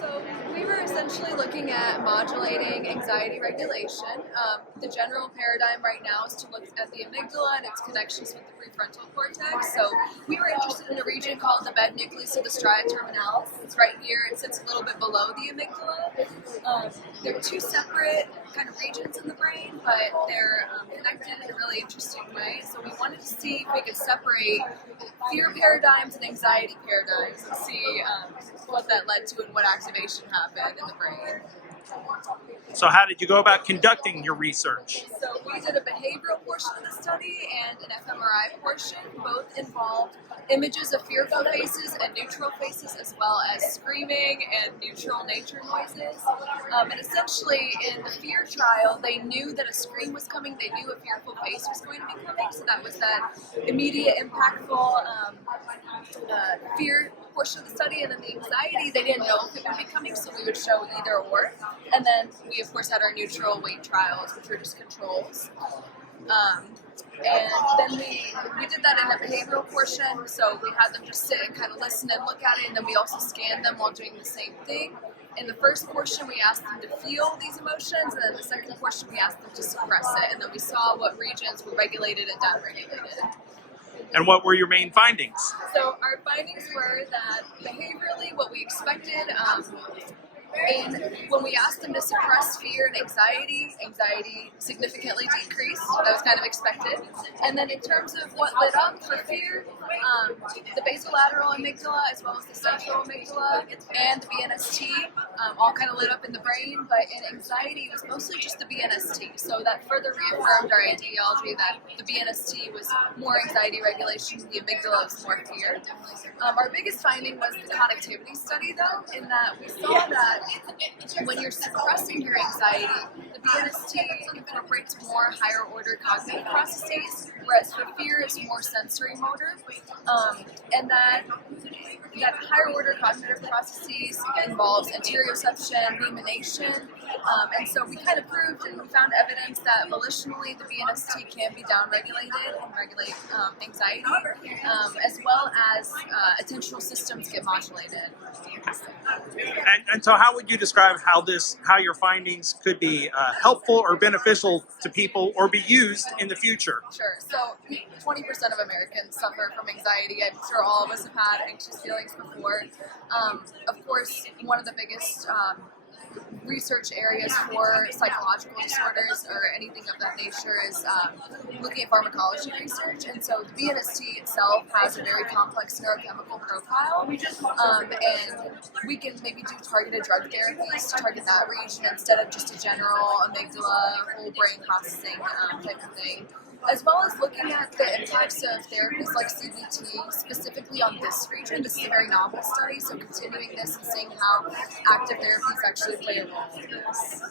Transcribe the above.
So we were essentially looking at modulating anxiety regulation. The general paradigm right now is to look at the amygdala and its connections with the prefrontal cortex. So we were interested in a region called the bed nucleus of the Stria Terminalis. It's right here. It sits a little bit below the amygdala. They're two separate kind of regions in the brain, but they're connected in a really interesting way. So we wanted to see if we could separate fear paradigms and anxiety paradigms and see what that led to and what activation happened in the brain. So how did you go about conducting your research? So we did a behavioral portion of the study and an fMRI portion. Both involved images of fearful faces and neutral faces, as well as screaming and neutral nature noises. And essentially in the fear trial, they knew that a scream was coming, they knew a fearful face was going to be coming, so that was that immediate, impactful fear portion of the study. And then the anxiety, they didn't know if it would be coming, so we would show either or. And then we, of course, had our neutral weight trials, which were just controls. And then we did that in a behavioral portion, so we had them just sit and kind of listen and look at it, and then we also scanned them while doing the same thing. In the first portion, we asked them to feel these emotions, and then the second portion, we asked them to suppress it, and then we saw what regions were regulated and downregulated. And what were your main findings? So our findings were that behaviorally, what we expected, and when we asked them to suppress fear and anxiety significantly decreased. That was kind of expected. And then in terms of what lit up for fear, the basolateral amygdala as well as the central amygdala and the BNST all kind of lit up in the brain, but in anxiety it was mostly just the BNST. So that further reaffirmed our ideology that the BNST was more anxiety regulation, the amygdala was more fear. Our biggest finding was the connectivity study though, in that we saw that when you're suppressing your anxiety, the BNST incorporates more higher order cognitive processes, whereas for fear it's more sensory motor, and that higher order cognitive processes involves interoception, rumination, and so we kind of proved and we found evidence that volitionally the BNST can be downregulated and regulate anxiety, as well as attentional systems get modulated. And so how would you describe how your findings could be helpful or beneficial to people or be used in the future? Sure. So 20% of Americans suffer from anxiety. I'm sure all of us have had anxious feelings before. Of course, one of the biggest research areas for psychological disorders or anything of that nature is looking at pharmacology research, and so the BNST itself has a very complex neurochemical profile, and we can maybe do targeted drug therapies to target that region instead of just a general amygdala, whole brain processing type of thing, as well as looking at the impacts of therapies like CBT specifically on this region. This is a very novel study, so continuing this and seeing how active therapies actually play a role in this.